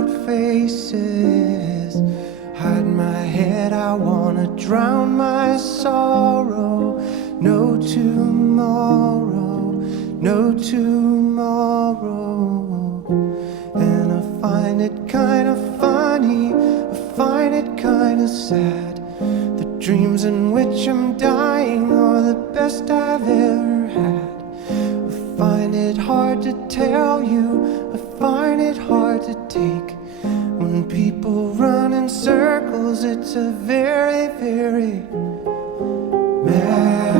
out faces. Hide my head, I wanna drown my sorrow. No tomorrow, no tomorrow. And I find it kinda funny, I find it kinda sad. The dreams in which I'm dying are the best I've ever had. I find it hard to tell you, I find it hard to take. When people run in circles, it's a very, very mad